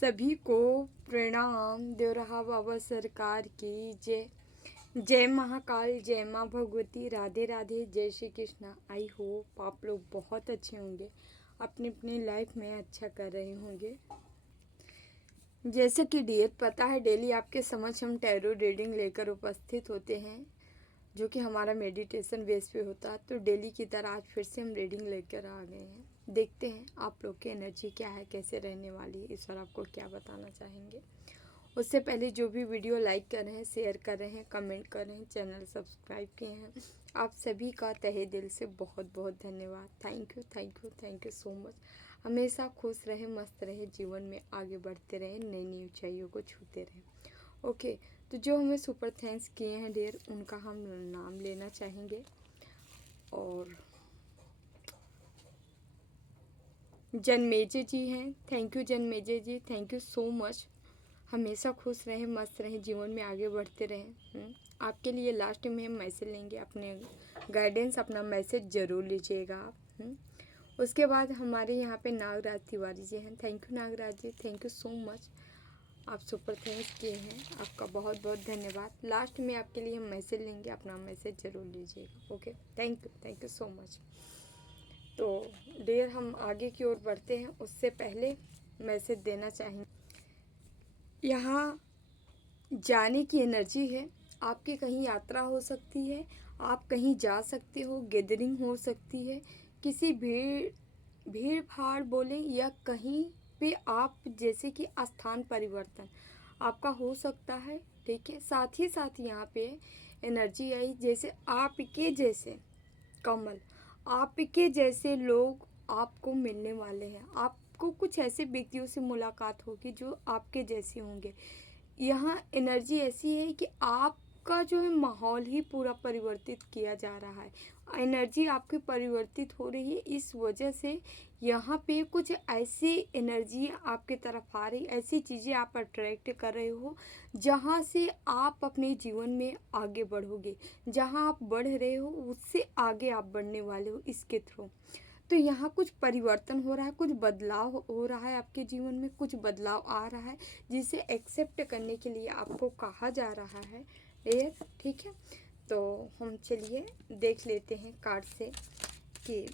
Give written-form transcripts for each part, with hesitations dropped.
सभी को प्रणाम। देवराहा बाबा सरकार की जय। जय महाकाल, जय माँ भगवती, राधे राधे, जय श्री कृष्णा। आई होप आप लोग बहुत अच्छे होंगे, अपनी अपनी लाइफ में अच्छा कर रहे होंगे। जैसे कि डियर पता है, डेली आपके समक्ष हम टैरो रीडिंग लेकर उपस्थित होते हैं, जो कि हमारा मेडिटेशन बेस पे होता है। तो डेली की तरह आज फिर से हम रीडिंग लेकर आ गए हैं। देखते हैं आप लोग की एनर्जी क्या है, कैसे रहने वाली है, ईश्वर आपको क्या बताना चाहेंगे। उससे पहले जो भी वीडियो लाइक कर रहे हैं, शेयर कर रहे हैं, कमेंट कर रहे हैं, चैनल सब्सक्राइब किए हैं, आप सभी का तहे दिल से बहुत बहुत धन्यवाद। Thank you thank you thank you so much. हमेशा खुश रहे, मस्त रहे, जीवन में आगे बढ़ते रहे, नई नई ऊंचाइयों को छूते रहे। ओके, तो जो हमें सुपर थैंक्स किए हैं डियर, उनका हम नाम लेना चाहेंगे। और जन्मेजय जी हैं, thank you Janmejay ji, thank you so much. हमेशा खुश रहें, मस्त रहें, जीवन में आगे बढ़ते रहें। आपके लिए लास्ट में हम मैसेज लेंगे, अपने गाइडेंस, अपना मैसेज ज़रूर लीजिएगा आप। उसके बाद हमारे यहाँ पे नागराज तिवारी जी हैं, thank you Nagraj ji, thank you so much. आप सुपर थैंक्स किए हैं, आपका बहुत बहुत धन्यवाद। लास्ट में आपके लिए हम मैसेज लेंगे, अपना मैसेज ज़रूर लीजिएगा। Okay, thank you so much. तो डियर हम आगे की ओर बढ़ते हैं, उससे पहले मैसेज देना चाहेंगे। यहाँ जाने की एनर्जी है, आपकी कहीं यात्रा हो सकती है, आप कहीं जा सकते हो, गैदरिंग हो सकती है, किसी भीड़ भाड़ बोले या कहीं पे आप जैसे कि स्थान परिवर्तन आपका हो सकता है। ठीक है, साथ ही साथ यहाँ पे एनर्जी आई जैसे आपके जैसे कमल, आपके जैसे लोग आपको मिलने वाले हैं। आपको कुछ ऐसे व्यक्तियों से मुलाकात होगी जो आपके जैसे होंगे। यहाँ एनर्जी ऐसी है कि आपका जो है माहौल ही पूरा परिवर्तित किया जा रहा है। एनर्जी आपकी परिवर्तित हो रही है, इस वजह से यहाँ पे कुछ ऐसी एनर्जी आपके तरफ आ रही, ऐसी चीज़ें आप अट्रैक्ट कर रहे हो जहाँ से आप अपने जीवन में आगे बढ़ोगे। जहाँ आप बढ़ रहे हो उससे आगे आप बढ़ने वाले हो इसके थ्रू। तो यहाँ कुछ परिवर्तन हो रहा है, कुछ बदलाव हो रहा है, आपके जीवन में कुछ बदलाव आ रहा है जिसे एक्सेप्ट करने के लिए आपको कहा जा रहा है ये। ठीक है, तो हम चलिए देख लेते हैं कार्ड से कि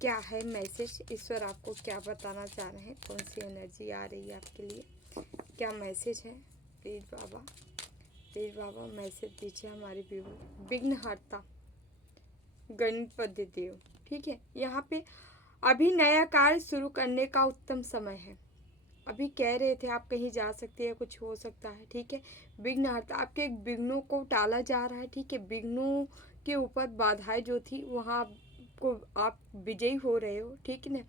क्या है मैसेज, ईश्वर आपको क्या बताना चाह रहे हैं, कौन सी एनर्जी आ रही है आपके लिए, क्या मैसेज है। प्लीज बाबा मैसेज दीजिए हमारे विघ्नहर्ता गणपति देव। ठीक है, यहाँ पे अभी नया कार्य शुरू करने का उत्तम समय है। अभी कह रहे थे आप कहीं जा सकते हैं, कुछ हो सकता है। ठीक है, विघ्नहर्ता, आपके विघ्नों को टाला जा रहा है। ठीक है, विघ्नों के ऊपर बाधाएं जो थी वहाँ को आप विजयी हो रहे हो। ठीक है ना,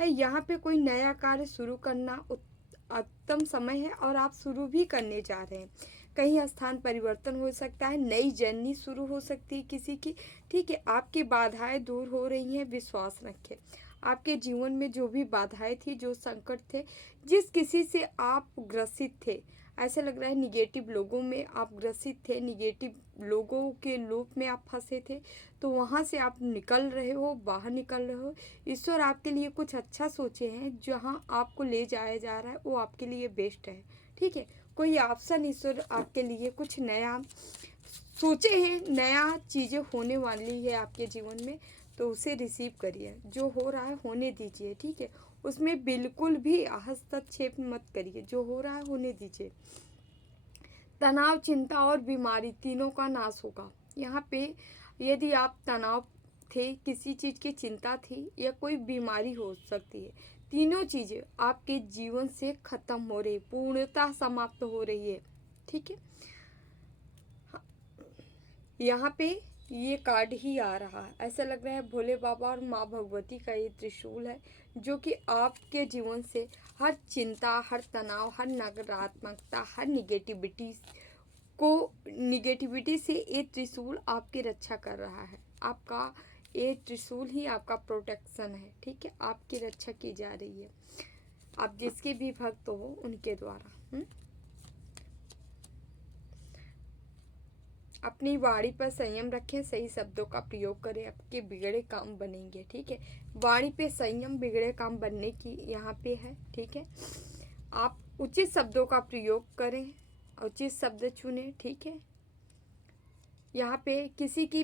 है यहाँ पे कोई नया कार्य शुरू करना उत्तम समय है और आप शुरू भी करने जा रहे हैं। कहीं स्थान परिवर्तन हो सकता है, नई जर्नी शुरू हो सकती है किसी की। ठीक है, आपकी बाधाएं दूर हो रही हैं, विश्वास रखें। आपके जीवन में जो भी बाधाएं थी, जो संकट थे, जिस किसी से आप ग्रसित थे, ऐसा लग रहा है निगेटिव लोगों में आप ग्रसित थे, निगेटिव लोगों के लूप में आप फंसे थे, तो वहाँ से आप निकल रहे हो, बाहर निकल रहे हो। ईश्वर आपके लिए कुछ अच्छा सोचे हैं, जहाँ आपको ले जाया जा रहा है वो आपके लिए बेस्ट है। ठीक है, कोई ऑप्शन ईश्वर आपके लिए कुछ नया सोचे हैं, नया चीज़ें होने वाली है आपके जीवन में, तो उसे रिसीव करिए। जो हो रहा है होने दीजिए। ठीक है, उसमें बिल्कुल भी हस्तक्षेप मत करिए, जो हो रहा है होने दीजिए। तनाव, चिंता और बीमारी तीनों का नाश होगा। यहाँ पे यदि आप तनाव थे, किसी चीज़ की चिंता थी या कोई बीमारी हो सकती है, तीनों चीज़ें आपके जीवन से खत्म हो रही, पूर्णतः समाप्त हो रही है। ठीक है, यहाँ पे ये कार्ड ही आ रहा है, ऐसा लग रहा है भोले बाबा और माँ भगवती का ये त्रिशूल है, जो कि आपके जीवन से हर चिंता, हर तनाव, हर नकारात्मकता, हर निगेटिविटी से ये त्रिशूल आपकी रक्षा कर रहा है। आपका ये त्रिशूल ही आपका प्रोटेक्शन है। ठीक है, आपकी रक्षा की जा रही है, आप जिसके भी भक्त हो उनके द्वारा। अपनी वाणी पर संयम रखें, सही शब्दों का प्रयोग करें, आपके बिगड़े काम बनेंगे। ठीक है, वाणी पे संयम, बिगड़े काम बनने की यहाँ पे है। ठीक है, आप उचित शब्दों का प्रयोग करें, उचित शब्द चुनें, ठीक है। यहाँ पे किसी की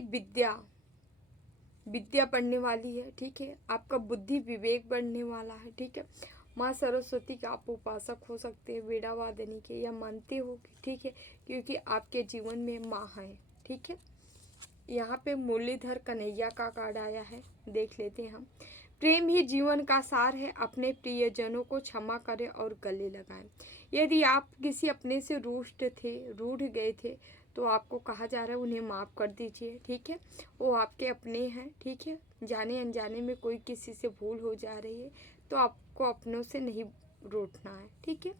विद्या बढ़ने वाली है, ठीक है। आपका बुद्धि विवेक बढ़ने वाला है, ठीक है। माँ सरस्वती के आप उपासक हो सकते हैं, वीणा वादनी के, या मानते हो, ठीक है, क्योंकि आपके जीवन में माँ है, ठीक है। यहाँ पे मुरलीधर कन्हैया का कार्ड आया है, देख लेते हैं हम। प्रेम ही जीवन का सार है, अपने प्रियजनों को क्षमा करें और गले लगाएं। यदि आप किसी अपने से रूठ गए थे, तो आपको कहा जा रहा है उन्हें माफ़ कर दीजिए, ठीक है। वो आपके अपने हैं, ठीक है। जाने अनजाने में कोई किसी से भूल हो जा रही है, तो आपको अपनों से नहीं रूठना है, ठीक है।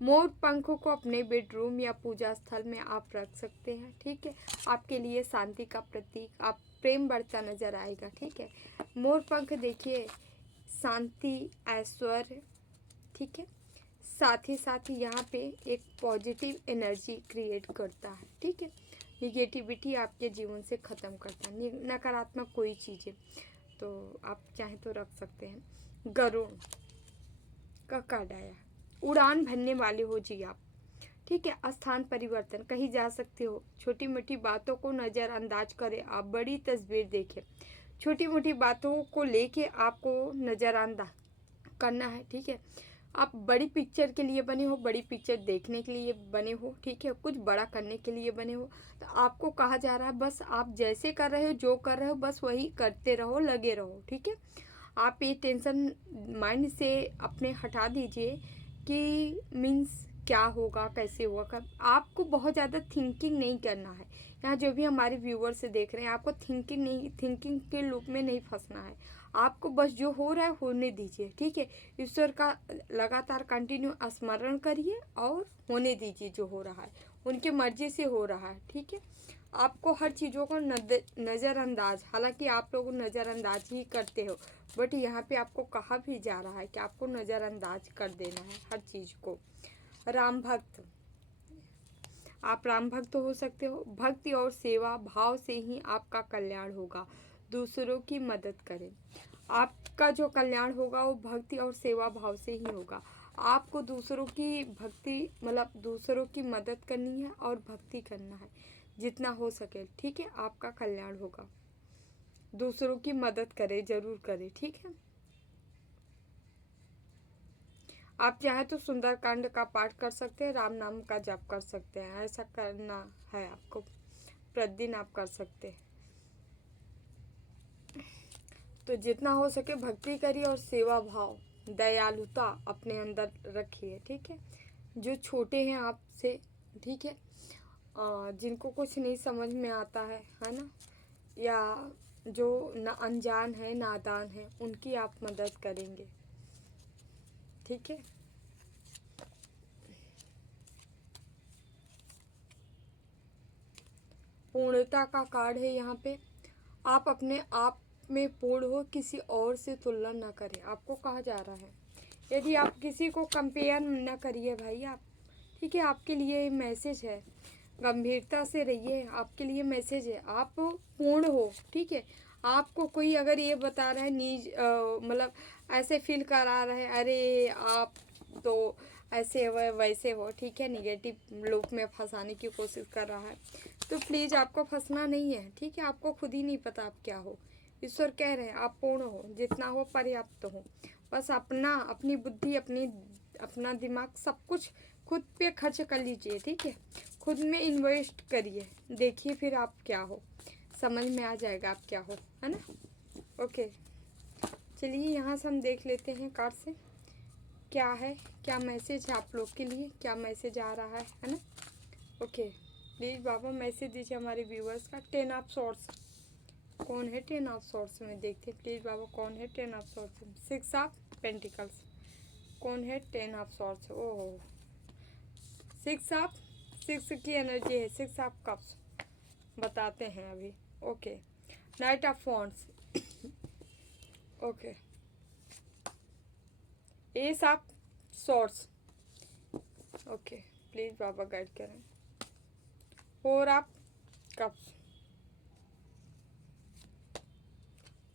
मोर पंखों को अपने बेडरूम या पूजा स्थल में आप रख सकते हैं, ठीक है। आपके लिए शांति का प्रतीक, आप प्रेम बढ़ता नजर आएगा, ठीक है। मोर पंख देखिए शांति, ऐश्वर्य, ठीक है। साथ ही यहाँ पे एक पॉजिटिव एनर्जी क्रिएट करता है, ठीक है। निगेटिविटी आपके जीवन से ख़त्म करता है, नकारात्मक कोई चीज़ें, तो आप चाहें तो रख सकते हैं। गरुड़ का कार्ड आया, उड़ान भरने वाले हो जी आप, ठीक है। स्थान परिवर्तन, कहीं जा सकते हो। छोटी मोटी बातों को नज़रअंदाज करें, आप बड़ी तस्वीर देखें। छोटी मोटी बातों को लेके आपको नज़रअंदाज करना है, ठीक है। आप बड़ी पिक्चर के लिए बने हो, बड़ी पिक्चर देखने के लिए बने हो, ठीक है। कुछ बड़ा करने के लिए बने हो, तो आपको कहा जा रहा है बस आप जैसे कर रहे हो, जो कर रहे हो, बस वही करते रहो, लगे रहो, ठीक है। आप ये टेंशन माइंड से अपने हटा दीजिए कि मीन्स क्या होगा, कैसे होगा, कब। आपको बहुत ज़्यादा थिंकिंग नहीं करना है। यहाँ जो भी हमारे व्यूअर्स से देख रहे हैं, आपको थिंकिंग के लूप में नहीं फंसना है। आपको बस जो हो रहा है होने दीजिए, ठीक है। ईश्वर का लगातार कंटिन्यू स्मरण करिए और होने दीजिए जो हो रहा है, उनकी मर्जी से हो रहा है, ठीक है। आपको हर चीज़ों को नज़रअंदाज, हालांकि आप लोग नज़रअंदाज ही करते हो, बट यहाँ पे आपको कहा भी जा रहा है कि आपको नज़रअंदाज कर देना है हर चीज़ को। राम भक्त, आप राम भक्त हो सकते हो। भक्ति और सेवा भाव से ही आपका कल्याण होगा, दूसरों की मदद करें। आपका जो कल्याण होगा वो भक्ति और सेवा भाव से ही होगा। आपको दूसरों की भक्ति मतलब दूसरों की मदद करनी है और भक्ति करना है जितना हो सके, ठीक है। आपका कल्याण होगा, दूसरों की मदद करें, जरूर करें, ठीक है। आप चाहे तो सुंदरकांड का पाठ कर सकते हैं, राम नाम का जाप कर सकते हैं, ऐसा करना है आपको, प्रतिदिन आप कर सकते हैं। तो जितना हो सके भक्ति करिए और सेवा भाव, दयालुता अपने अंदर रखिए, ठीक है। जो छोटे हैं आपसे, ठीक है, जिनको कुछ नहीं समझ में आता है ना, या जो ना अनजान है, नादान है, उनकी आप मदद करेंगे, ठीक है। पूर्णता का कार्ड है यहाँ पे। आप अपने आप में पूर्ण हो, किसी और से तुलना न करें, आपको कहा जा रहा है। यदि आप किसी को कंपेयर न करिए भाई आप, ठीक है। आपके लिए मैसेज है, गंभीरता से रहिए, आपके लिए मैसेज है, आप पूर्ण हो, ठीक है। आपको कोई अगर ये बता रहा है मतलब ऐसे फील करा रहा है, अरे आप तो ऐसे हो वैसे हो, ठीक है, निगेटिव लूप में फंसाने की कोशिश कर रहा है, तो प्लीज़ आपको फंसना नहीं है, ठीक है। आपको खुद ही नहीं पता आप क्या हो। ईश्वर कह रहे हैं आप पूर्ण हो, जितना हो पर्याप्त हो। बस अपनी बुद्धि, अपना दिमाग, सब कुछ खुद पे खर्च कर लीजिए, ठीक है। खुद में इन्वेस्ट करिए, देखिए फिर आप क्या हो, समझ में आ जाएगा आप क्या हो, है ना। ओके, चलिए यहाँ से हम देख लेते हैं कार्ड से क्या है, क्या मैसेज है आप लोग के लिए, क्या मैसेज आ रहा है ना। ओके, प्लीज़ बाबा मैसेज दीजिए हमारे व्यूअर्स का। 10 ऑफ सॉर्ड्स, कौन है 10 ऑफ सॉर्ड्स में, देखते हैं प्लीज़ बाबा कौन है 10 ऑफ सॉर्ड्स में। 6 ऑफ पेंटिकल्स, कौन है 10 ऑफ सॉर्ड्स, ओह 6 की एनर्जी है, 6 ऑफ कप्स, बताते हैं अभी। Okay, night of wands, okay, S of swords, okay, please Baba guide करें। 4 of cups,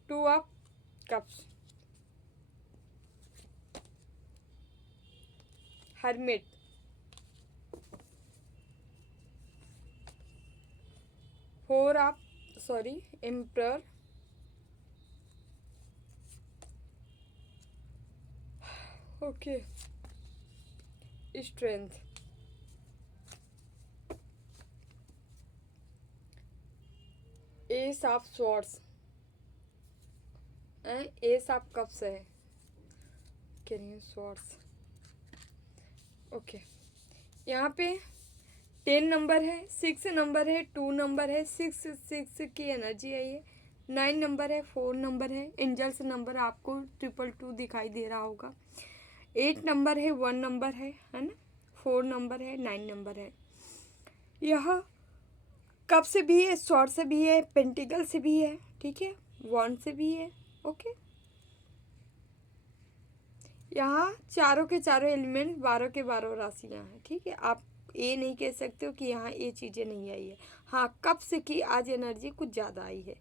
2 of cups, hermit, four of sorry emperor, okay, strength, S of swords, S of cups है, swords, okay. यहाँ पे 10 number है, 6 number है, 2 number है, 6 की energy है ये, 9 नंबर है, 4 नंबर है, एंजल्स नंबर आपको 222 दिखाई दे रहा होगा, 8 नंबर है, 1 नंबर है ना, 4 नंबर है, 9 नंबर है। यह कप से भी है, स्वॉर्ड से भी है, पेंटिकल से भी है, ठीक है, वॉन्ड से भी है, ओके। यहाँ चारों के चारों एलिमेंट 12 के 12 राशियाँ हैं, ठीक है। आप ये नहीं कह सकते हो कि यहाँ ये चीज़ें नहीं आई है। हाँ, कप से की आज एनर्जी कुछ ज़्यादा आई है,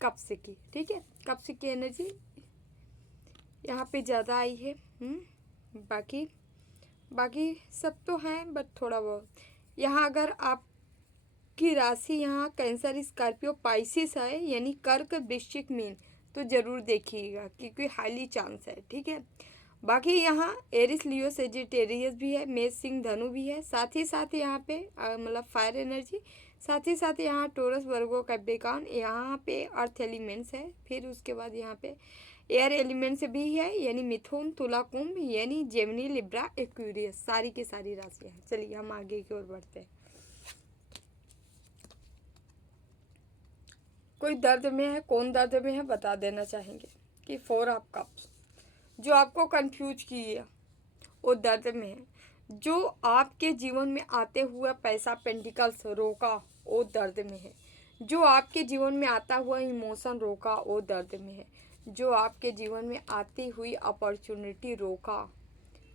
कप से की, ठीक है, कप से की एनर्जी यहाँ पे ज़्यादा आई है। बाकी सब तो हैं, बट थोड़ा बहुत यहाँ अगर आपकी राशि यहाँ कैंसर, स्कॉर्पियो, पाइसिस है, यानी कर्क, वृश्चिक, मीन, तो ज़रूर देखिएगा क्योंकि हाईली चांस है, ठीक है। बाकी यहाँ एरिस, लियो, सेजिटेरियस भी है, मेष, सिंह, धनु भी है, साथ ही साथ यहाँ पे मतलब फायर एनर्जी, साथ ही साथ यहाँ टोरस, वर्गो, कैप्रिकॉर्न, यहाँ पे अर्थ एलिमेंट्स है, फिर उसके बाद यहाँ पे एयर एलिमेंट्स भी है, यानी मिथुन, तुला, कुंभ, यानी जेमिनी, लिब्रा, एक्वेरियस, सारी की सारी राशियाँ हैं। चलिए हम आगे की ओर बढ़ते हैं। कोई दर्द में है, कौन दर्द में है बता देना चाहेंगे कि 4 ऑफ कप्स जो आपको कंफ्यूज किया वो दर्द में है। जो आपके जीवन में आते हुए पैसा, पेंटिकल्स रोका वो दर्द में है। जो आपके जीवन में आता हुआ इमोशन रोका वो दर्द में है। जो आपके जीवन में आती हुई अपॉर्चुनिटी रोका,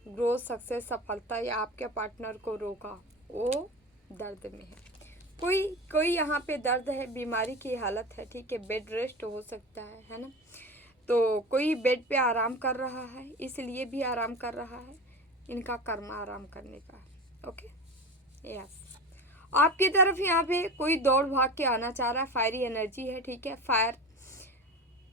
ग्रोथ, सक्सेस, सफलता या आपके पार्टनर को रोका वो दर्द में है। कोई यहाँ पे दर्द है, बीमारी की हालत है, ठीक है, बेड रेस्ट हो सकता है ना। तो कोई बेड पे आराम कर रहा है, इसलिए भी आराम कर रहा है, इनका कर्म आराम करने का है, ओके, यस। आपकी तरफ यहाँ पे कोई दौड़ भाग के आना चाह रहा है, फायरी एनर्जी है, ठीक है, फायर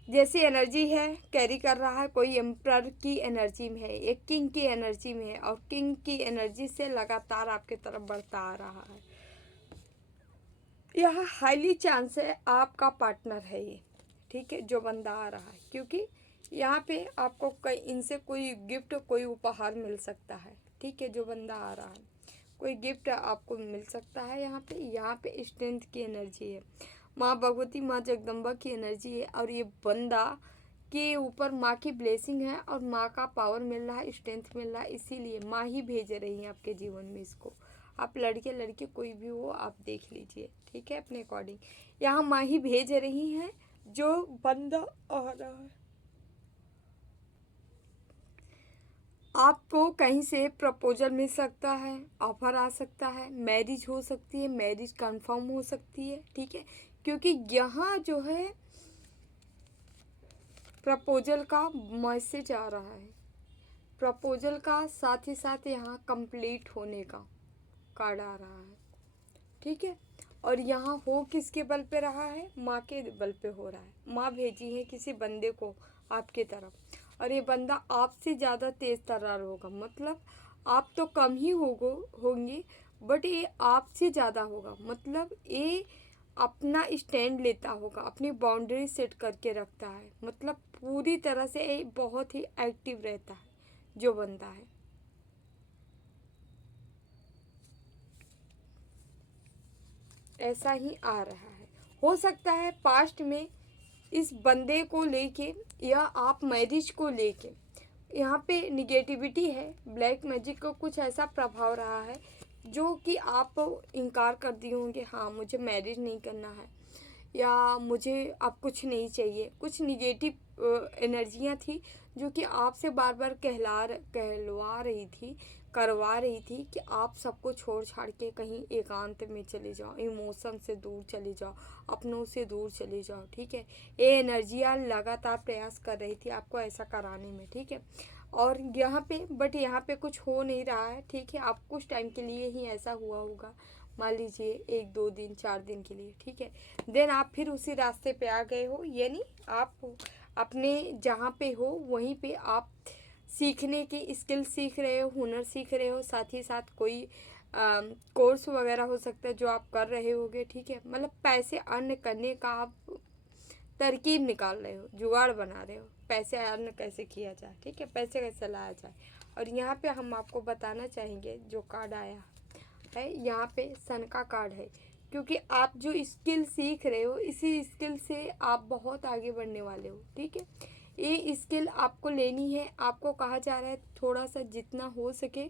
जैसी एनर्जी है, कैरी कर रहा है। कोई एम्प्रर की एनर्जी में है, एक किंग की एनर्जी में है, और किंग की एनर्जी से लगातार आपके तरफ बढ़ता आ रहा है। यह हाईली चांस है आपका पार्टनर है ये, ठीक है, जो बंदा आ रहा है, क्योंकि यहाँ पे आपको इनसे कोई गिफ्ट, कोई उपहार मिल सकता है, ठीक है। जो बंदा आ रहा है कोई गिफ्ट आपको मिल सकता है। यहाँ पे स्ट्रेंथ की एनर्जी है, माँ भगवती, माँ जगदम्बा की एनर्जी है, और ये बंदा के ऊपर माँ की ब्लेसिंग है और माँ का पावर मिल रहा है, स्ट्रेंथ मिल रहा है, इसीलिए माँ ही भेज रही है आपके जीवन में इसको। आप लड़के लड़के कोई भी हो, आप देख लीजिए, ठीक है, अपने अकॉर्डिंग। यहाँ माँ ही भेज रही हैं जो बंदा आ रहा है। आपको कहीं से प्रपोजल मिल सकता है, ऑफर आ सकता है, मैरिज हो सकती है, मैरिज कंफर्म हो सकती है, ठीक है, क्योंकि यहाँ जो है प्रपोजल का मैसेज आ रहा है, प्रपोजल का, साथ ही साथ यहाँ कंप्लीट होने का कार्ड आ रहा है, ठीक है। और यहाँ हो किसके बल पे रहा है, माँ के बल पे हो रहा है। माँ भेजी है किसी बंदे को आपके तरफ, और ये बंदा आपसे ज़्यादा तेज़ तर्रार होगा, मतलब आप तो कम ही होंगे, बट ये आपसे ज़्यादा होगा, मतलब ये अपना स्टैंड लेता होगा, अपनी बाउंड्री सेट करके रखता है, मतलब पूरी तरह से ये बहुत ही एक्टिव रहता है जो बंदा है। ऐसा ही आ रहा है। हो सकता है पास्ट में इस बंदे को लेके या आप मैरिज को लेके यहाँ पे निगेटिविटी है, ब्लैक मैजिक का कुछ ऐसा प्रभाव रहा है जो कि आप इनकार कर दिए होंगे, हाँ मुझे मैरिज नहीं करना है, या मुझे अब कुछ नहीं चाहिए। कुछ निगेटिव एनर्जियाँ थी जो कि आपसे बार बार करवा रही थी कि आप सबको छोड़ छाड़ के कहीं एकांत में चले जाओ, इमोशन से दूर चले जाओ, अपनों से दूर चले जाओ, ठीक है। ये एनर्जियाँ लगातार प्रयास कर रही थी आपको ऐसा कराने में, ठीक है। और यहाँ पे बट यहाँ पे कुछ हो नहीं रहा है, ठीक है। आप कुछ टाइम के लिए ही ऐसा हुआ होगा, मान लीजिए 1 2 दिन 4 दिन के लिए, ठीक है। देन आप फिर उसी रास्ते पे आ गए हो, यानी आप अपने जहाँ पे हो वहीं पे आप सीखने की स्किल सीख रहे हो, हुनर सीख रहे हो, साथ ही साथ कोई कोर्स वगैरह हो सकता है जो आप कर रहे होगे, ठीक है। मतलब पैसे अर्न करने का आप तरकीब निकाल रहे हो, जुगाड़ बना रहे हो, पैसे अर्न कैसे किया जाए, ठीक है, पैसे कैसे लाया जाए। और यहाँ पे हम आपको बताना चाहेंगे, जो कार्ड आया है यहाँ पे सन का कार्ड है, क्योंकि आप जो स्किल सीख रहे हो इसी स्किल से आप बहुत आगे बढ़ने वाले हो, ठीक है। ये स्किल आपको लेनी है, आपको कहा जा रहा है थोड़ा सा जितना हो सके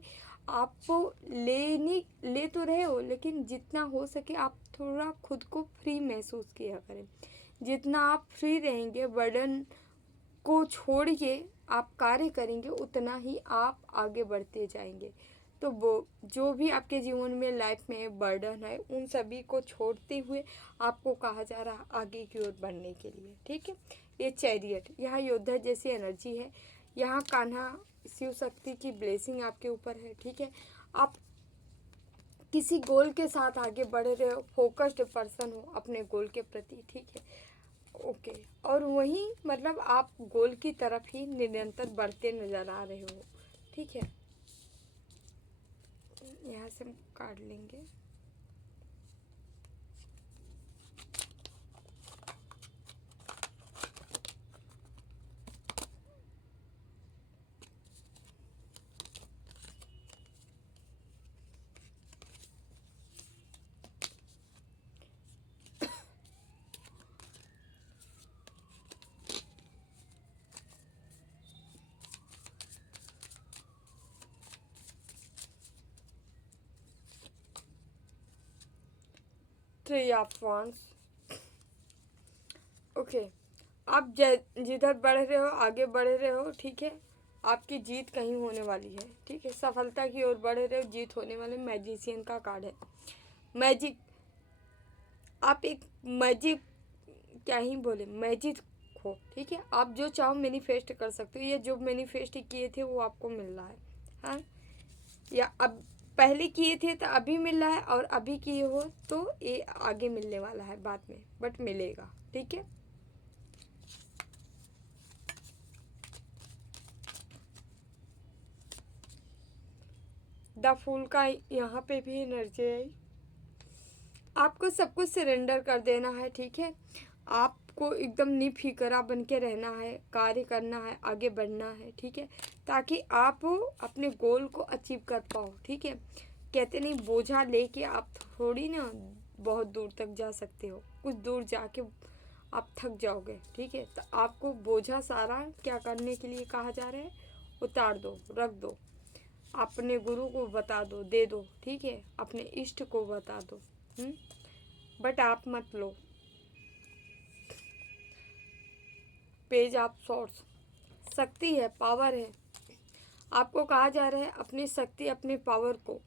आप ले तो रहे हो, लेकिन जितना हो सके आप थोड़ा खुद को फ्री महसूस किया करें। जितना आप फ्री रहेंगे, बर्डन को छोड़ के आप कार्य करेंगे, उतना ही आप आगे बढ़ते जाएंगे। तो वो जो भी आपके जीवन में लाइफ में बर्डन है उन सभी को छोड़ते हुए आपको कहा जा रहा है आगे की ओर बढ़ने के लिए, ठीक है। ये चैरियट, यहाँ योद्धा जैसी एनर्जी है, यहाँ कान्हा शिव शक्ति की ब्लेसिंग आपके ऊपर है, ठीक है। आप किसी गोल के साथ आगे बढ़ रहे हो, फोकस्ड पर्सन हो अपने गोल के प्रति, ठीक है। ओके, और वहीं मतलब आप गोल की तरफ ही निरंतर बढ़ते नजर आ रहे हो, ठीक है। यहाँ से हम काट लेंगे। Three of wands. ओके, आप जिधर बढ़ रहे हो, आगे बढ़ रहे हो, ठीक है। आपकी जीत कहीं होने वाली है, ठीक है। सफलता की ओर बढ़ रहे हो, जीत होने वाले। मैजिशियन का कार्ड है, मैजिक। आप एक मैजिक, क्या ही बोले, मैजिक हो, ठीक है। आप जो चाहो मैनिफेस्ट कर सकते हो, ये जो मैनिफेस्ट किए थे वो आपको मिल रहा है, हाँ। या अब पहले किए थे तो अभी मिल रहा है, और अभी किए हो तो ये आगे मिलने वाला है बाद में, बट मिलेगा, ठीक है। द फूल का यहाँ पे भी एनर्जी है। आपको सब कुछ सरेंडर कर देना है, ठीक है। आपको एकदम निफिकरा बन के रहना है, कार्य करना है, आगे बढ़ना है, ठीक है, ताकि आप अपने गोल को अचीव कर पाओ, ठीक है। कहते नहीं, बोझा लेके आप थोड़ी ना बहुत दूर तक जा सकते हो, कुछ दूर जाके आप थक जाओगे, ठीक है। तो आपको बोझा सारा क्या करने के लिए कहा जा रहा है, उतार दो, रख दो, अपने गुरु को बता दो, दे दो, ठीक है, अपने इष्ट को बता दो, बट आप मत लो। पेज ऑफ सॉर्ड्स, शक्ति है, पावर है। आपको कहा जा रहा है अपनी शक्ति, अपने पावर को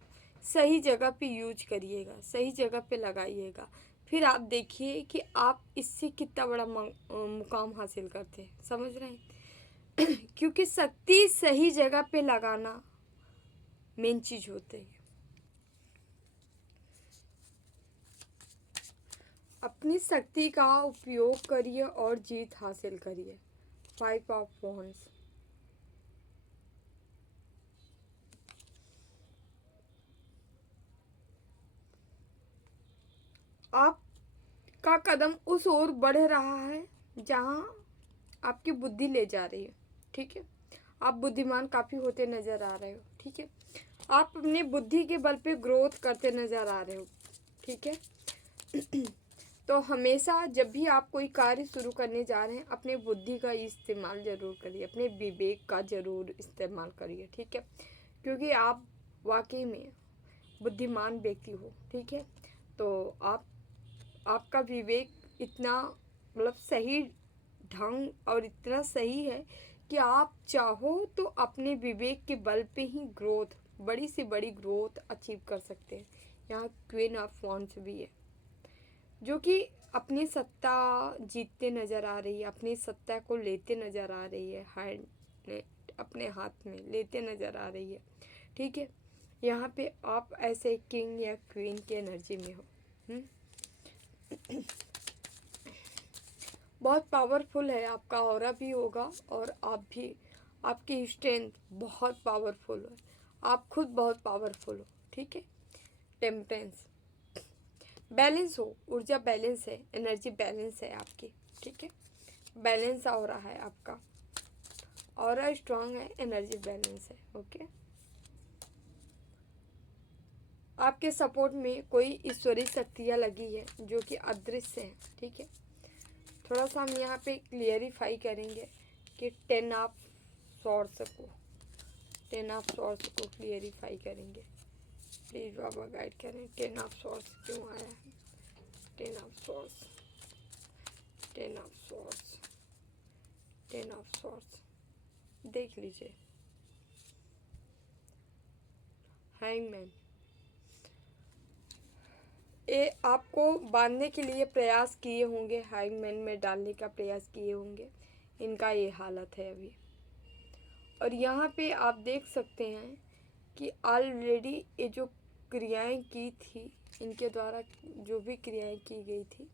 सही जगह पे यूज करिएगा, सही जगह पे लगाइएगा। फिर आप देखिए कि आप इससे कितना बड़ा मुकाम हासिल करते हैं, समझ रहे हैं। क्योंकि शक्ति सही जगह पे लगाना मेन चीज होती है। अपनी शक्ति का उपयोग करिए और जीत हासिल करिए। 5 ऑफ वॉन्ड्स। आपका कदम उस ओर बढ़ रहा है जहां आपकी बुद्धि ले जा रही है, ठीक है। आप बुद्धिमान काफ़ी होते नज़र आ रहे हो, ठीक है। आप अपनी बुद्धि के बल पे ग्रोथ करते नज़र आ रहे हो, ठीक है। तो हमेशा जब भी आप कोई कार्य शुरू करने जा रहे हैं, अपने बुद्धि का इस्तेमाल ज़रूर करिए, अपने विवेक का ज़रूर इस्तेमाल करिए, ठीक है। क्योंकि आप वाकई में बुद्धिमान व्यक्ति हो, ठीक है। तो आपका विवेक इतना मतलब सही ढंग और इतना सही है कि आप चाहो तो अपने विवेक के बल पे ही ग्रोथ, बड़ी से बड़ी ग्रोथ अचीव कर सकते हैं। यहाँ क्वीन ऑफ वॉन्ड्स भी है, जो कि अपनी सत्ता जीतते नज़र आ रही है, अपनी सत्ता को लेते नज़र आ रही है, हैंड अपने हाथ में लेते नज़र आ रही है, ठीक है। यहाँ पे आप ऐसे किंग या क्वीन की एनर्जी में हो। बहुत पावरफुल है, आपका ऑरा भी होगा और आप भी, आपकी स्ट्रेंथ बहुत पावरफुल है, आप खुद बहुत पावरफुल हो, ठीक है। टेम्परेंस, बैलेंस हो, ऊर्जा बैलेंस है, एनर्जी बैलेंस है आपकी, ठीक है। बैलेंस ऑरा है आपका, ऑरा स्ट्रांग है, एनर्जी बैलेंस है, ओके। आपके सपोर्ट में कोई ईश्वरीय शक्तियाँ लगी है जो कि अदृश्य है, ठीक है। थोड़ा सा हम यहाँ पे क्लियरिफाई करेंगे कि 10 ऑफ सॉर्ड्स को क्लियरिफाई करेंगे। प्लीज़ बाबा गाइड करें, 10 ऑफ सॉर्ड्स क्यों आया है? 10 of swords, 10 of swords, 10 of swords, देख लीजिए। हैंगमैन, ये आपको बांधने के लिए प्रयास किए होंगे, हैंगमैन में डालने का प्रयास किए होंगे, इनका ये हालत है अभी। और यहाँ पे आप देख सकते हैं कि ऑलरेडी ये जो क्रियाएं की थी, इनके द्वारा जो भी क्रियाएं की गई थी,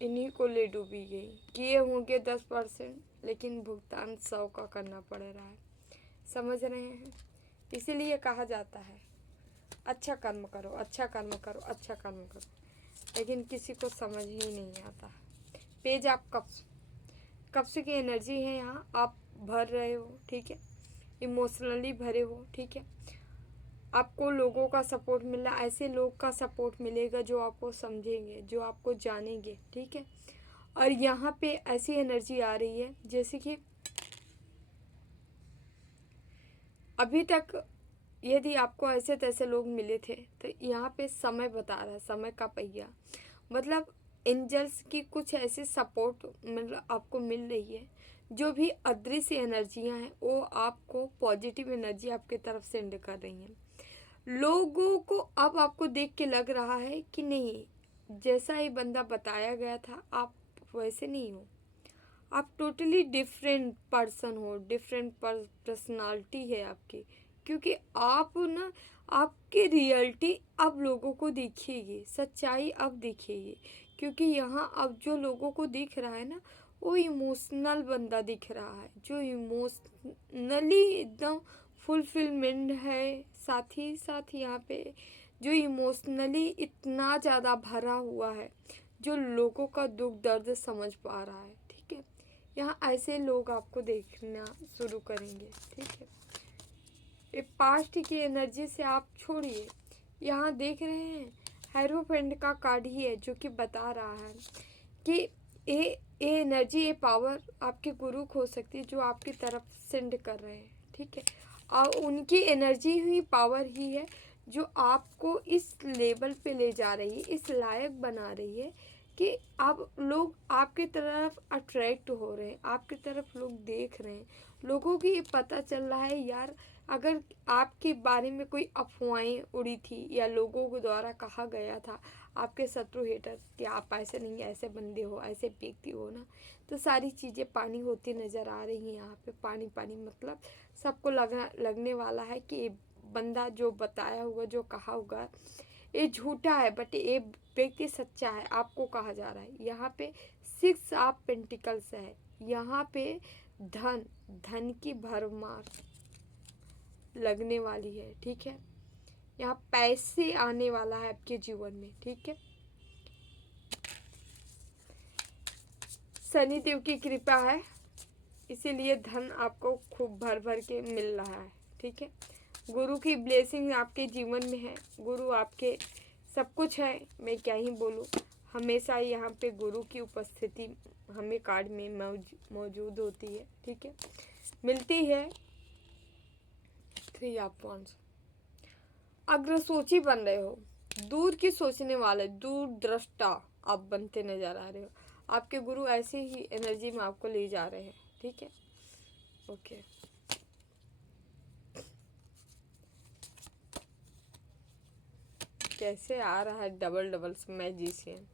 इन्हीं को ले डूबी गई। किए होंगे 10%, लेकिन भुगतान 100 का करना पड़ रहा है, समझ रहे हैं। इसीलिए कहा जाता है अच्छा कर्म करो, अच्छा कर्म करो, अच्छा कर्म करो, लेकिन किसी को समझ ही नहीं आता। पेज आप कब्ज़ की एनर्जी है, यहाँ आप भर रहे हो, ठीक है। इमोशनली भरे हो, ठीक है। आपको लोगों का सपोर्ट मिला, ऐसे लोग का सपोर्ट मिलेगा जो आपको समझेंगे, जो आपको जानेंगे, ठीक है। और यहाँ पे ऐसी एनर्जी आ रही है जैसे कि अभी तक यदि आपको ऐसे तैसे लोग मिले थे, तो यहाँ पे समय बता रहा है, समय का पहिया, मतलब एंजल्स की कुछ ऐसी सपोर्ट मतलब आपको मिल रही है। जो भी अदृश्य एनर्जियाँ हैं वो आपको पॉजिटिव एनर्जी आपके तरफ सेंड कर रही हैं। लोगों को अब आपको देख के लग रहा है कि नहीं, जैसा ही बंदा बताया गया था आप वैसे नहीं हो, आप टोटली डिफरेंट पर्सन हो, डिफरेंट पर्सनालिटी है आपकी, क्योंकि आप ना, आपकी रियलिटी अब लोगों को दिखेगी, सच्चाई अब दिखेगी। क्योंकि यहाँ अब जो लोगों को दिख रहा है ना, वो इमोशनल बंदा दिख रहा है, जो इमोशनली एकदम फुलफिलमेंट है। साथ ही साथ यहाँ पे जो इमोशनली इतना ज़्यादा भरा हुआ है, जो लोगों का दुख दर्द समझ पा रहा है, ठीक है। यहाँ ऐसे लोग आपको देखना शुरू करेंगे, ठीक है। ये पास्ट की एनर्जी से आप छोड़िए, यहाँ देख रहे हैं हेरोफेंड का कार्ड ही है जो कि बता रहा है कि ये एनर्जी, ये पावर आपके गुरु हो सकती है जो आपकी तरफ सेंड कर रहे हैं, ठीक है। और उनकी एनर्जी ही पावर ही है जो आपको इस लेवल पे ले जा रही है, इस लायक बना रही है कि आप लोग आपके तरफ अट्रैक्ट हो रहे हैं, आपकी तरफ लोग देख रहे हैं। लोगों की ये पता चल रहा है यार, अगर आपके बारे में कोई अफवाहें उड़ी थी या लोगों के द्वारा कहा गया था, आपके शत्रु हेटर, कि आप ऐसे नहीं, ऐसे बंदे हो, ऐसे व्यक्ति हो ना, तो सारी चीज़ें पानी होती नज़र आ रही हैं। यहाँ पे पानी पानी मतलब सबको लगने वाला है कि ये बंदा जो बताया होगा, जो कहा होगा, ये झूठा है, बट ये व्यक्ति सच्चा है, आपको कहा जा रहा है। यहाँ पे 6 ऑफ पेंटिकल्स है, यहाँ पे धन की भरमार लगने वाली है, ठीक है। यहाँ पैसे आने वाला है आपके जीवन में, ठीक है। शनिदेव की कृपा है, इसीलिए धन आपको खूब भर भर के मिल रहा है, ठीक है। गुरु की ब्लेसिंग आपके जीवन में है, गुरु आपके सब कुछ है, मैं क्या ही बोलूँ। हमेशा यहाँ पे गुरु की उपस्थिति हमें कार्ड में मौजूद होती है, ठीक है, मिलती है। 3 ऑफ वांड्स, अग्रसोची बन रहे हो, दूर की सोचने वाले, दूरदृष्टा आप बनते नजर आ रहे हो। आपके गुरु ऐसे ही एनर्जी में आपको ले जा रहे हैं, ठीक है, ओके। कैसे आ रहा है डबल डबल मैजिशियन।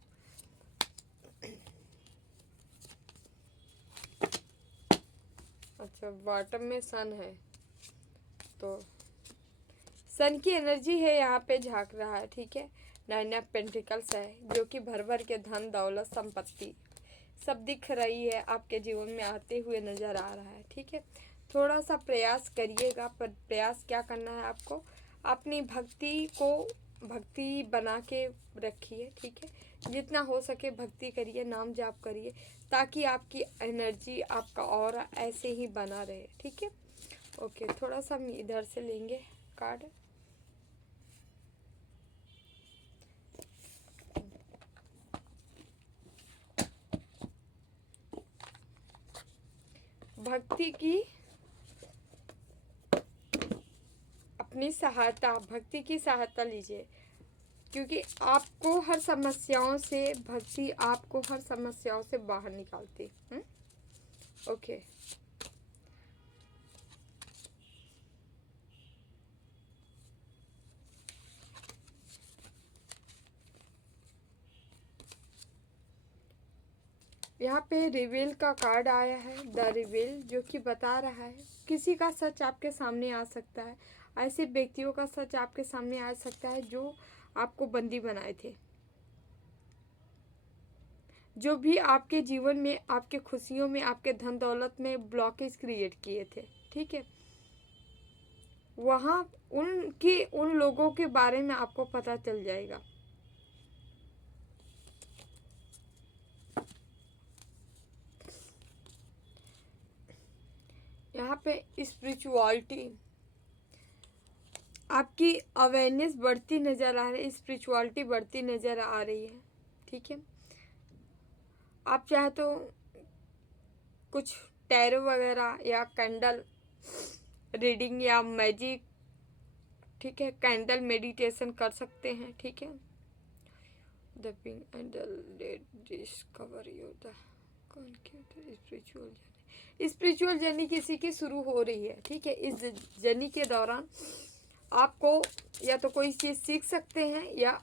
बॉटम में सन है, तो सन की एनर्जी है यहाँ पे झांक रहा है, ठीक है। 9 ऑफ पेंटिकल्स है जो कि भर भर के धन दौलत संपत्ति सब दिख रही है, आपके जीवन में आते हुए नज़र आ रहा है, ठीक है। थोड़ा सा प्रयास करिएगा, पर प्रयास क्या करना है आपको, अपनी भक्ति बना के रखिए, ठीक है। जितना हो सके भक्ति करिए, नाम जाप करिए, ताकि आपकी एनर्जी, आपका ऑरा ऐसे ही बना रहे, ठीक है। ओके, थोड़ा सा हम इधर से लेंगे कार्ड। भक्ति की अपनी सहायता, भक्ति की सहायता लीजिए, क्योंकि आपको हर समस्याओं से, भक्ति आपको हर समस्याओं से बाहर निकालती। ओके, यहाँ पे रिवील का कार्ड आया है, द रिवील, जो कि बता रहा है किसी का सच आपके सामने आ सकता है। ऐसे व्यक्तियों का सच आपके सामने आ सकता है जो आपको बंदी बनाए थे, जो भी आपके जीवन में, आपके खुशियों में, आपके धन दौलत में ब्लॉकेज क्रिएट किए थे, ठीक है। वहाँ उन लोगों के बारे में आपको पता चल जाएगा। यहाँ पे स्पिरिचुअलिटी, आपकी अवेयरनेस बढ़ती नज़र आ रही है, स्पिरिचुअलिटी बढ़ती नज़र आ रही है, ठीक है। आप चाहे तो कुछ टैरो वगैरह या कैंडल रीडिंग या मैजिक, ठीक है, कैंडल मेडिटेशन कर सकते हैं, ठीक है। द पिंक एंडल discover you the spiritual journey किसी की शुरू हो रही है, ठीक है। इस जर्नी के दौरान आपको या तो कोई चीज़ सीख सकते हैं, या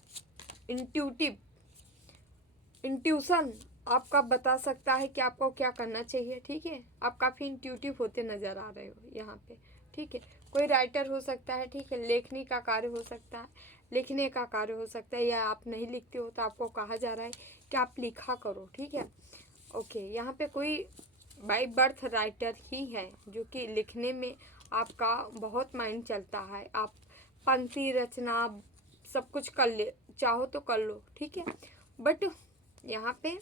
इंट्यूशन आपका बता सकता है कि आपको क्या करना चाहिए, ठीक है। आप काफ़ी इंट्यूटिव होते नज़र आ रहे हो यहाँ पे, ठीक है। कोई राइटर हो सकता है, ठीक है, लेखनी का कार्य हो सकता है, लिखने का कार्य हो सकता है, या आप नहीं लिखते हो तो आपको कहा जा रहा है कि आप लिखा करो, ठीक है। ओके, यहाँ पे कोई बाय बर्थ राइटर ही है, जो कि लिखने में आपका बहुत माइंड चलता है, आप पंक्ति रचना सब कुछ कर ले, चाहो तो कर लो, ठीक है। बट यहाँ पे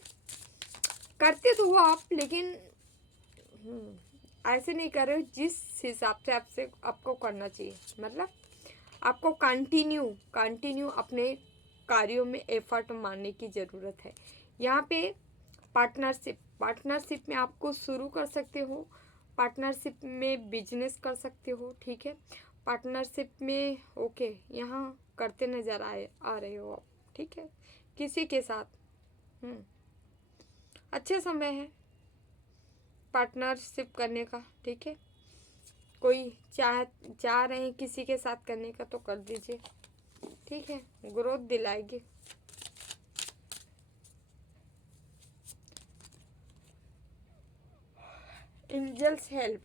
करते तो हो आप, लेकिन ऐसे नहीं कर रहे हो जिस हिसाब से आपको करना चाहिए। मतलब आपको कंटिन्यू अपने कार्यों में एफर्ट मारने की ज़रूरत है। यहाँ पे पार्टनरशिप में आपको शुरू कर सकते हो, पार्टनरशिप में बिजनेस कर सकते हो, ठीक है। पार्टनरशिप में ओके यहाँ करते नज़र आ रहे हो आप, ठीक है, किसी के साथ। अच्छा समय है पार्टनरशिप करने का, ठीक है। कोई चाह रहे हैं किसी के साथ करने का तो कर दीजिए, ठीक है, ग्रोथ दिलाएगी। एंजल्स हेल्प,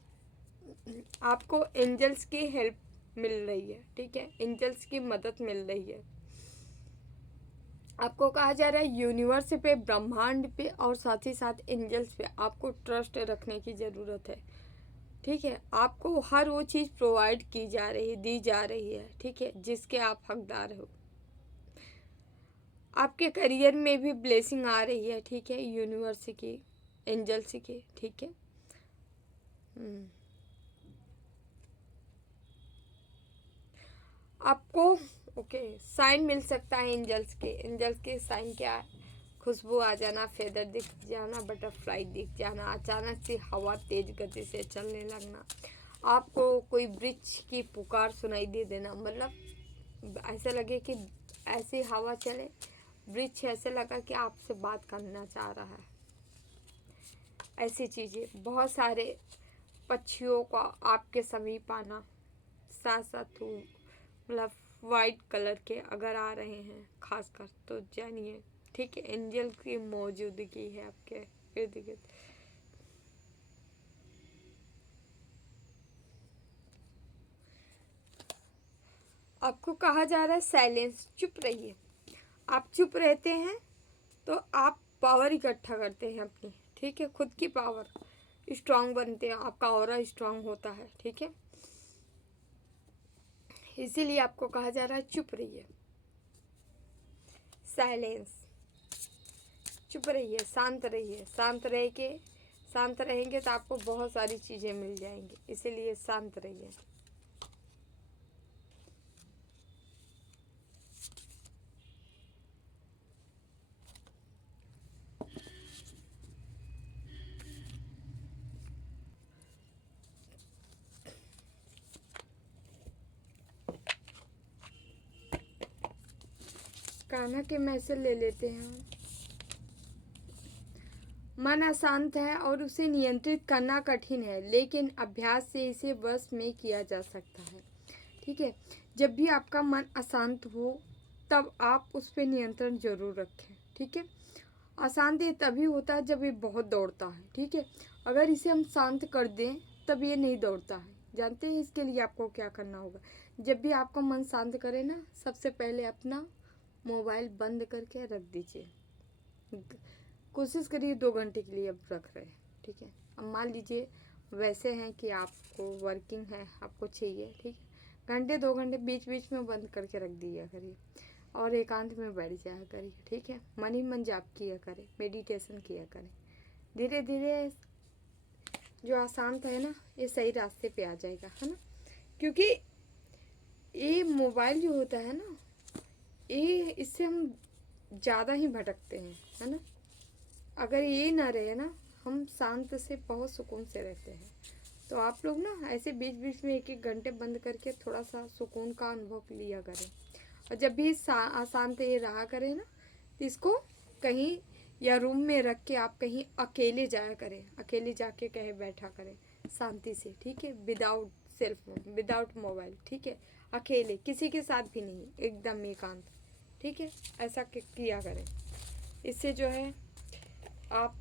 आपको एंजल्स की हेल्प मिल रही है, ठीक है, एंजल्स की मदद मिल रही है। आपको कहा जा रहा है यूनिवर्स पे, ब्रह्मांड पे, और साथ ही साथ एंजल्स पे आपको ट्रस्ट रखने की ज़रूरत है, ठीक है। आपको हर वो चीज़ प्रोवाइड की जा रही है, दी जा रही है, ठीक है, जिसके आप हकदार हो। आपके करियर में भी ब्लेसिंग आ रही है, ठीक है, यूनिवर्स की, एंजल्स की, ठीक है। आपको ओके साइन मिल सकता है एंजल्स के साइन क्या है, खुशबू आ जाना, फेदर दिख जाना, बटरफ्लाई दिख जाना, अचानक से हवा तेज गति से चलने लगना, आपको कोई वृक्ष की पुकार सुनाई दे देना, मतलब ऐसा लगे कि ऐसी हवा चले, वृक्ष ऐसे लगा कि आपसे बात करना चाह रहा है, ऐसी चीज़ें, बहुत सारे पक्षियों का आपके समीप आना, साथ साथ मतलब वाइट कलर के अगर आ रहे हैं खासकर तो जानिए, ठीक है, एंजल की मौजूदगी है आपके इर्द गिर्द। आपको कहा जा रहा है साइलेंस, चुप रहिए। आप चुप रहते हैं तो आप पावर इकट्ठा करते हैं अपनी, ठीक है, खुद की पावर स्ट्रांग बनते हैं, आपका ऑरा स्ट्रांग होता है, ठीक है। इसीलिए आपको कहा जा रहा है चुप रहिए, साइलेंस, चुप रहिए, शांत रहिए। शांत रहेंगे तो आपको बहुत सारी चीज़ें मिल जाएंगी, इसीलिए शांत रहिए। कान्हा के मैसेज ले लेते हैं हम। मन अशांत है और उसे नियंत्रित करना कठिन है, लेकिन अभ्यास से इसे वश में किया जा सकता है, ठीक है। जब भी आपका मन अशांत हो तब आप उस पर नियंत्रण जरूर रखें, ठीक है। अशांत ये तभी होता है जब ये बहुत दौड़ता है, ठीक है। अगर इसे हम शांत कर दें तब ये नहीं दौड़ता है। जानते हैं इसके लिए आपको क्या करना होगा? जब भी आपका मन शांत करे ना, सबसे पहले अपना मोबाइल बंद करके रख दीजिए। कोशिश करिए 2 घंटे के लिए अब रख रहे हैं, ठीक है। अब मान लीजिए वैसे हैं कि आपको वर्किंग है, आपको चाहिए, ठीक है, घंटे 2 घंटे बीच बीच में बंद करके रख दिया करिए और एकांत में बैठ जाया करिए, ठीक है। मन ही मन जाप किया करें, मेडिटेशन किया करें। धीरे धीरे जो अशांत है ना, ये सही रास्ते पे आ जाएगा, है ना। क्योंकि ये मोबाइल जो होता है ना, ये इससे हम ज़्यादा ही भटकते हैं, है ना। अगर ये ना रहे ना, हम शांत से बहुत सुकून से रहते हैं। तो आप लोग ना ऐसे बीच बीच में 1-1 घंटे बंद करके थोड़ा सा सुकून का अनुभव लिया करें। और जब भी अशांत ये रहा करें ना, तो इसको कहीं या रूम में रख के आप कहीं अकेले जाया करें, अकेले जाके कहीं बैठा करें शांति से, ठीक है, without cell phone, without mobile, ठीक है, अकेले, किसी के साथ भी नहीं, एकदम एकांत, ठीक है। ऐसा किया करें। इससे जो है आप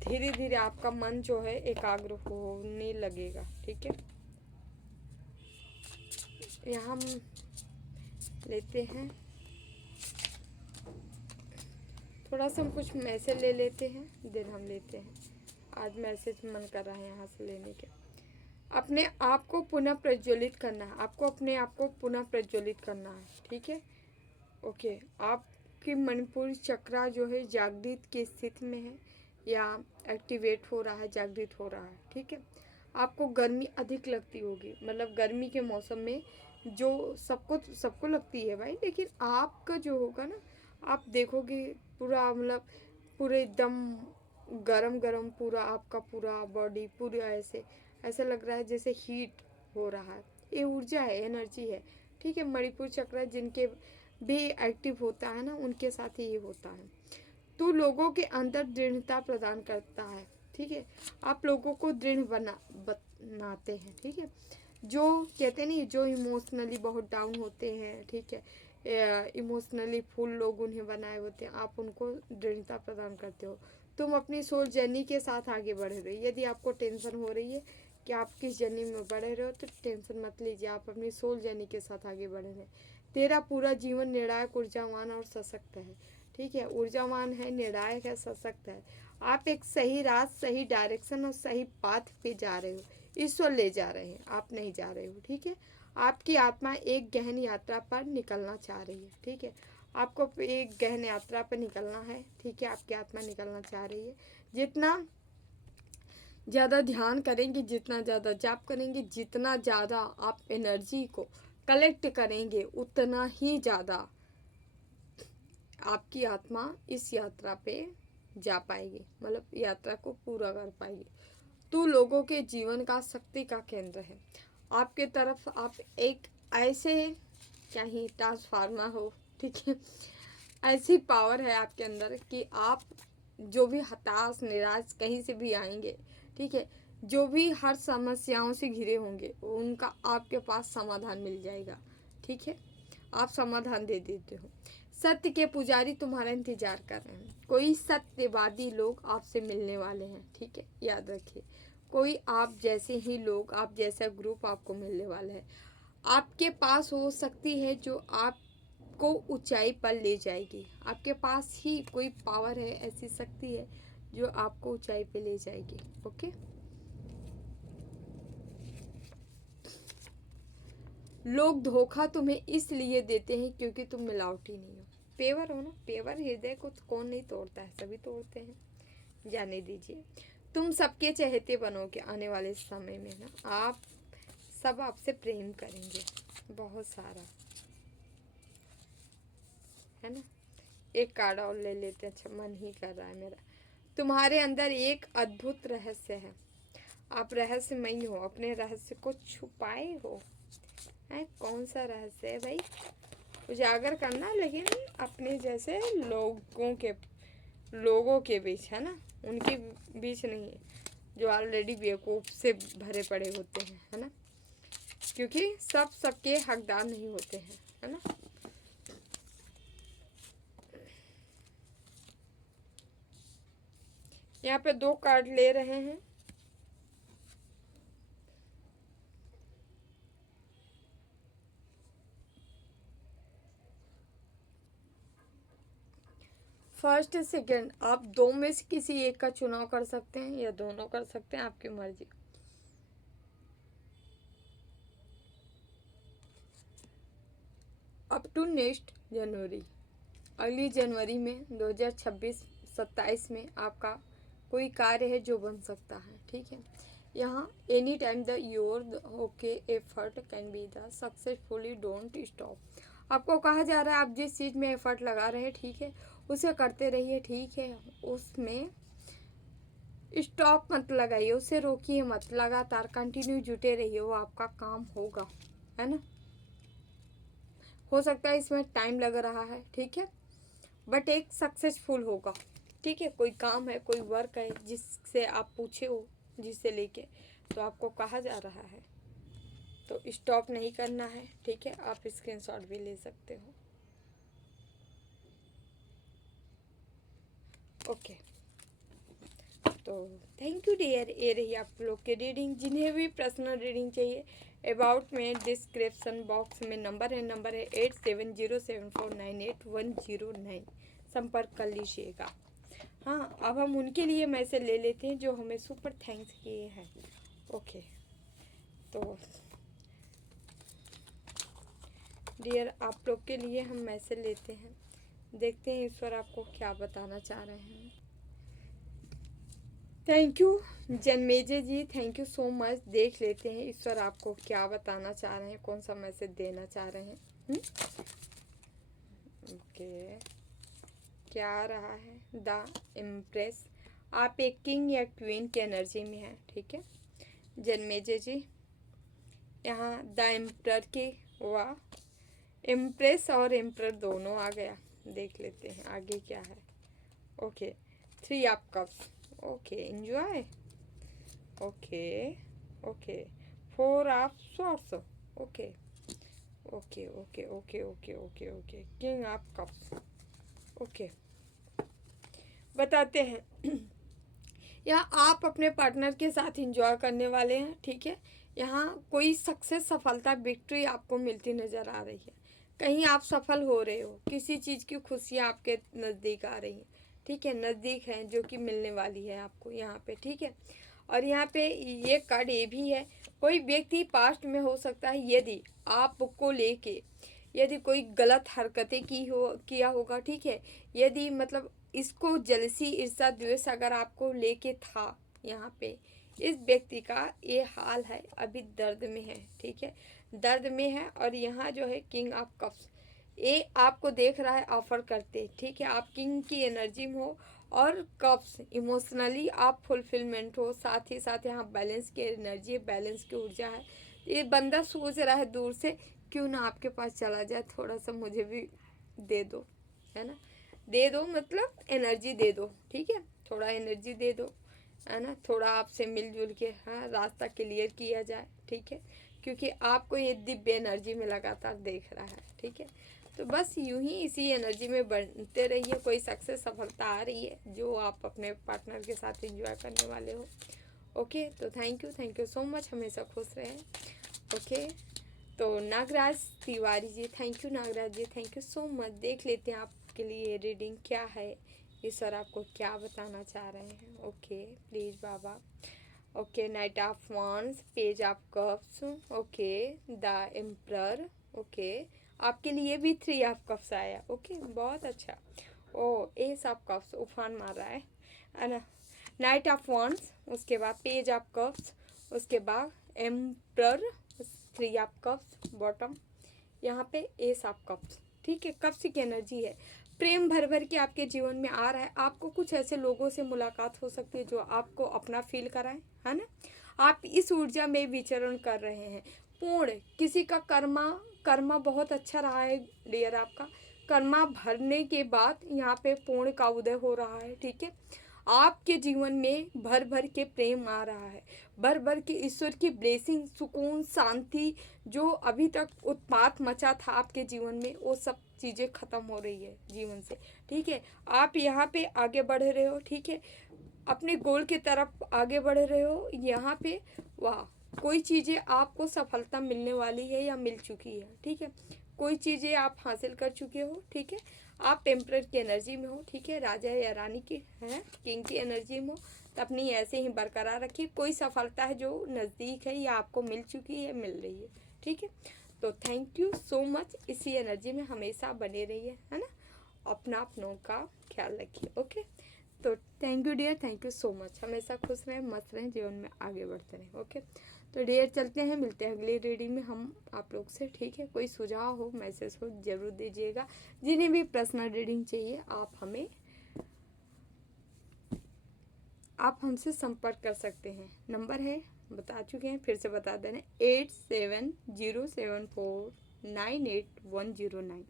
धीरे धीरे आपका मन जो है एकाग्र होने लगेगा, ठीक है। यहाँ हम लेते हैं थोड़ा सा, हम कुछ मैसेज ले लेते हैं, देन हम लेते हैं। आज मैसेज मन कर रहा है यहाँ से लेने के। अपने आप को पुनः प्रज्वलित करना है, आपको अपने आप को पुनः प्रज्वलित करना है, ठीक है। ओके, आपकी मणिपुर चक्रा जो है जागृत की स्थिति में है या एक्टिवेट हो रहा है, जागृत हो रहा है, ठीक है। आपको गर्मी अधिक लगती होगी, मतलब गर्मी के मौसम में जो सबको लगती है भाई, लेकिन आपका जो होगा ना, आप देखोगे पूरा, मतलब पूरे एकदम गरम गरम, पूरा आपका पूरा बॉडी पूरा ऐसे लग रहा है जैसे हीट हो रहा है। ये ऊर्जा है, एनर्जी है, ठीक है। मणिपुर चक्र जिनके भी एक्टिव होता है ना, उनके साथ ही ये होता है। तो लोगों के अंदर दृढ़ता प्रदान करता है, ठीक है। आप लोगों को दृढ़ बनाते हैं, ठीक है। जो कहते नहीं, जो इमोशनली बहुत डाउन होते हैं, ठीक है, इमोशनली फुल लोग उन्हें बनाए होते हैं, आप उनको दृढ़ता प्रदान करते हो। तुम अपनी सोल जर्नी के साथ आगे बढ़ रहे हो। यदि आपको टेंशन हो रही है कि आप किस जर्नी में बढ़ रहे हो, तो टेंशन मत लीजिए, आप अपनी सोल जर्नी के साथ आगे बढ़ रहे हैं। तेरा पूरा जीवन निर्णायक, ऊर्जावान और सशक्त है, ठीक है। ऊर्जावान है, निर्णायक है, सशक्त है। आप एक सही रात, सही डायरेक्शन और सही पाथ पे जा रहे हो। ईश्वर ले जा रहे हैं, आप नहीं जा रहे हो, ठीक है। आपकी आत्मा एक गहन यात्रा पर निकलना चाह रही है, ठीक है। आपको एक गहन यात्रा पर निकलना है, ठीक है। आपकी आत्मा निकलना चाह रही है। जितना ज़्यादा ध्यान करेंगे, जितना ज़्यादा जाप करेंगे, जितना ज़्यादा आप एनर्जी को कलेक्ट करेंगे, उतना ही ज़्यादा आपकी आत्मा इस यात्रा पे जा पाएगी, मतलब यात्रा को पूरा कर पाएगी। तो लोगों के जीवन का शक्ति का केंद्र है। आपके तरफ आप एक ऐसे, क्या ही ट्रांसफार्मर हो, ठीक है, ऐसी पावर है आपके अंदर कि आप जो भी हताश निराश कहीं से भी आएंगे, ठीक है, जो भी हर समस्याओं से घिरे होंगे, उनका आपके पास समाधान मिल जाएगा, ठीक है। आप समाधान दे देते हो। सत्य के पुजारी तुम्हारा इंतजार कर रहे हैं। कोई सत्यवादी लोग आपसे मिलने वाले हैं, ठीक है, याद रखिए। कोई आप जैसे ही लोग, आप जैसा ग्रुप आपको मिलने वाला है। आपके पास हो सकती है जो आपको ऊंचाई पर ले जाएगी। आपके पास ही कोई पावर है, ऐसी शक्ति है जो आपको ऊंचाई पे ले जाएगी। ओके, लोग धोखा तुम्हें इसलिए देते हैं क्योंकि तुम मिलावटी नहीं हो। पेवर हो ना, पेवर हृदय को कौन नहीं तोड़ता है, सभी तोड़ते हैं। जाने दीजिए, तुम सबके चहेते बनोगे आने वाले समय में ना। आप सब आपसे प्रेम करेंगे बहुत सारा, है ना। एक कार्ड और ले लेते हैं। अच्छा, मन ही कर रहा है मेरा। तुम्हारे अंदर एक अद्भुत रहस्य है। आप रहस्यमयी हो, अपने रहस्य को छुपाए हो। है कौन सा रहस्य है भाई? उजागर करना, लेकिन अपने जैसे लोगों के बीच, है ना, उनके बीच नहीं, जो ऑलरेडी बेवकूफ़ से भरे पड़े होते हैं, है ना, क्योंकि सब सबके हकदार नहीं होते हैं, है ना। यहाँ पे 2 कार्ड ले रहे हैं। फर्स्ट सेकंड, आप 2 में से किसी एक का चुनाव कर सकते हैं या दोनों कर सकते हैं, आपकी मर्जी। अप टू नेक्स्ट जनवरी, अगली जनवरी में 2026-27 में आपका कोई कार्य है जो बन सकता है, ठीक है। यहाँ any time the your okay effort can be the successfully, don't stop. आपको कहा जा रहा है आप जिस चीज़ में एफर्ट लगा रहे हैं, ठीक है, उसे करते रहिए, ठीक है। उसमें स्टॉप मत लगाइए, उसे रोकिए मत, लगातार कंटिन्यू जुटे रहिए, वो आपका काम होगा, है ना। हो सकता है इसमें टाइम लग रहा है, ठीक है, बट एक सक्सेसफुल होगा, ठीक है। कोई काम है, कोई वर्क है जिससे आप पूछे हो, जिससे लेके तो आपको कहा जा रहा है, तो स्टॉप नहीं करना है, ठीक है। आप स्क्रीनशॉट भी ले सकते हो। ओके, तो थैंक यू डियर। ये रही आप लोग की रीडिंग। जिन्हें भी पर्सनल रीडिंग चाहिए, अबाउट में डिस्क्रिप्शन बॉक्स में नंबर है 8707498109। संपर्क कर लीजिएगा। हाँ, अब हम उनके लिए मैसेज ले लेते हैं जो हमें सुपर थैंक्स किए हैं। ओके, तो डियर आप लोग के लिए हम मैसेज लेते हैं, देखते हैं ईश्वर आपको क्या बताना चाह रहे हैं। Thank you Janmejay ji, thank you so much. देख लेते हैं ईश्वर आपको क्या बताना चाह रहे हैं, कौन सा मैसेज देना चाह रहे हैं। ओके, क्या आ रहा है? The impress. आप एक किंग या क्वीन की एनर्जी में हैं, ठीक है जन्मेजय जी। यहाँ द एम्प्रर की वाह, इम्प्रेस और एम्प्रर दोनों आ गया। देख लेते हैं आगे क्या है। Okay, 3 of cups. Okay, enjoy. Okay okay, 4 of swords. Okay okay okay okay okay okay okay, king of cups. Okay, बताते हैं यहाँ आप अपने पार्टनर के साथ एंजॉय करने वाले हैं, ठीक है। यहाँ कोई सक्सेस, सफलता, विक्ट्री आपको मिलती नज़र आ रही है। कहीं आप सफल हो रहे हो, किसी चीज़ की खुशियाँ आपके नज़दीक आ रही हैं, ठीक है, नज़दीक हैं, जो कि मिलने वाली है आपको यहाँ पे, ठीक है। और यहाँ पे ये कार्ड ये भी है, कोई व्यक्ति पास्ट में हो सकता है, यदि आपको लेके यदि कोई गलत हरकतें किया होगा, ठीक है। यदि मतलब इसको जलसी, ईर्ष्या, द्वेष अगर आपको लेके था, यहाँ पे इस व्यक्ति का ये हाल है, अभी दर्द में है, ठीक है, दर्द में है। और यहाँ जो है किंग ऑफ कप्स, ये आपको देख रहा है ऑफर करते, ठीक है। आप किंग की एनर्जी में हो और कप्स इमोशनली आप फुलफिलमेंट हो, साथ ही साथ यहाँ बैलेंस की एनर्जी है, बैलेंस की ऊर्जा है। ये बंदा सोच रहा है दूर से, क्यों ना आपके पास चला जाए, थोड़ा सा मुझे भी दे दो, है ना, दे दो, मतलब एनर्जी दे दो, ठीक है, थोड़ा एनर्जी दे दो, है ना, थोड़ा आपसे मिलजुल के हाँ रास्ता क्लियर किया जाए, ठीक है, क्योंकि आपको ये दिव्य एनर्जी में लगातार देख रहा है, ठीक है। तो बस यूं ही इसी एनर्जी में बनते रहिए, कोई सक्सेस, सफलता आ रही है जो आप अपने पार्टनर के साथ एंजॉय करने वाले हो। ओके, तो थैंक यू सो मच, हमेशा खुश रहें। ओके, तो Nagraj Tiwari ji, thank you Nagraj ji, thank you so much. देख लेते हैं आपके लिए रीडिंग क्या है, ईश्वर आपको क्या बताना चाह रहे हैं। Okay please Baba. Okay, night of wands, page of cups, okay, the emperor, okay, आपके लिए भी 3 ऑफ कप्स आया। ओके, बहुत अच्छा। ओ, एस ऑफ कप्स उफान मार रहा है ना। नाइट ऑफ वांड्स, उसके बाद पेज ऑफ कप्स, उसके बाद एम्परर, 3 ऑफ कप्स बॉटम, यहाँ पे एस ऑफ कप्स। ठीक है, कप्स की एनर्जी है, प्रेम भर भर के आपके जीवन में आ रहा है। आपको कुछ ऐसे लोगों से मुलाकात हो सकती है जो आपको अपना फील कराएं, है ना। आप इस ऊर्जा में विचरण कर रहे हैं। पूर्ण किसी का कर्मा बहुत अच्छा रहा है डियर, आपका कर्मा भरने के बाद यहाँ पे पूर्ण का उदय हो रहा है। ठीक है, आपके जीवन में भर भर के प्रेम आ रहा है, भर भर के ईश्वर की ब्लेसिंग, सुकून, शांति, जो अभी तक उत्पात मचा था आपके जीवन में, वो सब चीज़ें ख़त्म हो रही है जीवन से। ठीक है, आप यहाँ पे आगे बढ़ रहे हो। ठीक है, अपने गोल की तरफ आगे बढ़ रहे हो यहाँ पे। वाह, कोई चीज़ें आपको सफलता मिलने वाली है या मिल चुकी है। ठीक है, कोई चीज़ें आप हासिल कर चुके हो। ठीक है, आप एम्परर की एनर्जी में हो। ठीक है, राजा या रानी की है, किंग की एनर्जी में हो, तो अपनी ऐसे ही बरकरार रखिए। कोई सफलता है जो नज़दीक है या आपको मिल चुकी है, मिल रही है। ठीक है, तो थैंक यू सो मच, इसी एनर्जी में हमेशा बने रहिए, है ना। अपनों का ख्याल रखिए। ओके, तो thank you dear, thank you so much. हमेशा खुश रहें, मस्त रहें, जीवन में आगे बढ़ते रहें। ओके, तो डियर चलते हैं, मिलते हैं अगली रीडिंग में हम आप लोग से। ठीक है, कोई सुझाव हो, मैसेज हो, ज़रूर दीजिएगा। जिन्हें भी पर्सनल रीडिंग चाहिए आप हमसे संपर्क कर सकते हैं। नंबर है, बता चुके हैं, फिर से बता दे रहे हैं, 8707498109।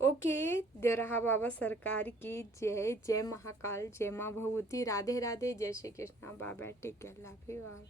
ओके, दे रहा बाबा सरकार की जय। जय महाकाल, जय माँ भगवती, राधे राधे, जय श्री कृष्णा। बाबा take care, love you all.